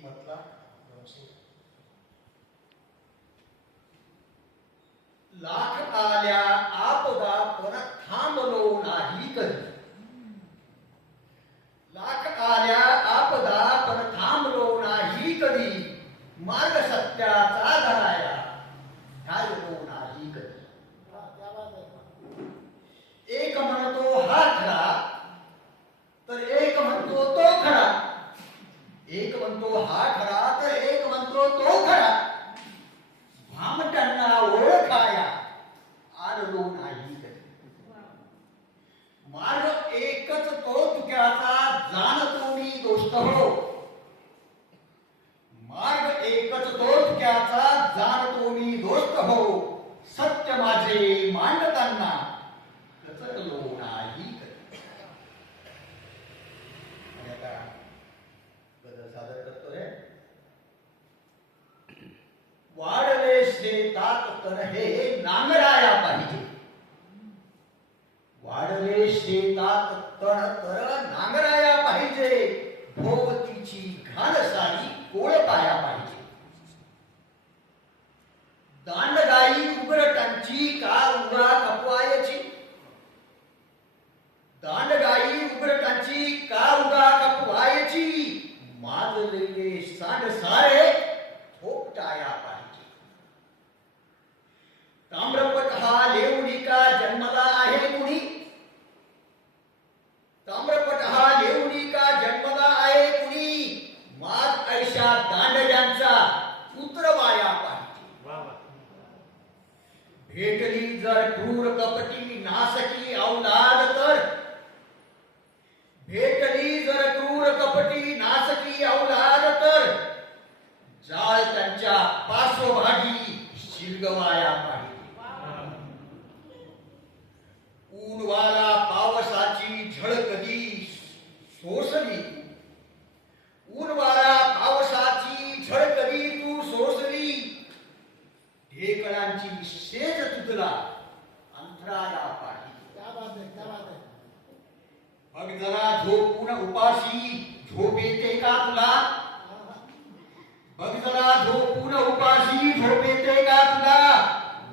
एक म्हटला लाख आल्या आपदा पण थांबलो नाही कधी. ಮಂತ್ರೋ ಹಾಕರಾತ ಏಕ ಮಂತ್ರೋ ತೋಖರ मार्ग तो जान जाणतो दोस्त। हो मार्ग तो तुक्याचा जाणतो मी दोस्त। हो सत्य माझे मांडताना शेतात तर नांगराया पाहिजे. वाढले शेतात तण तर नांगराया पाहिजे. भोवतीची घाण सारी कोळपाया पाहिजे. दांडगाई उघडटांची का उगा कपवायची दांड भेटली जर क्रूर कपटी नासकी औलाद तर. भेटली जर क्रूर कपटी नासकी औलाद तर. जाळ त्यांच्या पार्श्वभागी शिरगवाया शेज तुझला अंतराया पाहिजे मग जरा झोपून उपाशी. झोप येते का तुला? मग जरा झोपून उपाशी. झोप येते का तुला?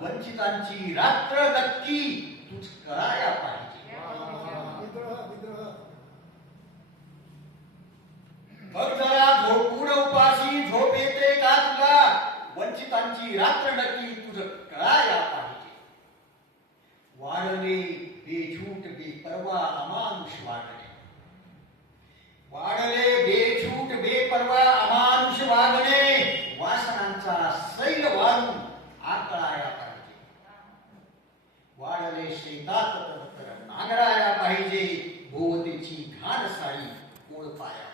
वंचितांची रात्र नक्की तुझ कराया पाहिजे मग जरा झोपून उपाशी. झोप येते का तुला? वंचितांची रात्र नक्की तुझ कळाया पाहिजे वाढले बेझूट बेपरवा अमानुष वागणे वाढले बेझूट बेपरवा अमानुष वागणे वासनांचा सैल वाळून आकळायला पाहिजे। वाढले शेतात तर नांगराया पाहिजे भोवतीची घाण साडी ओळपाया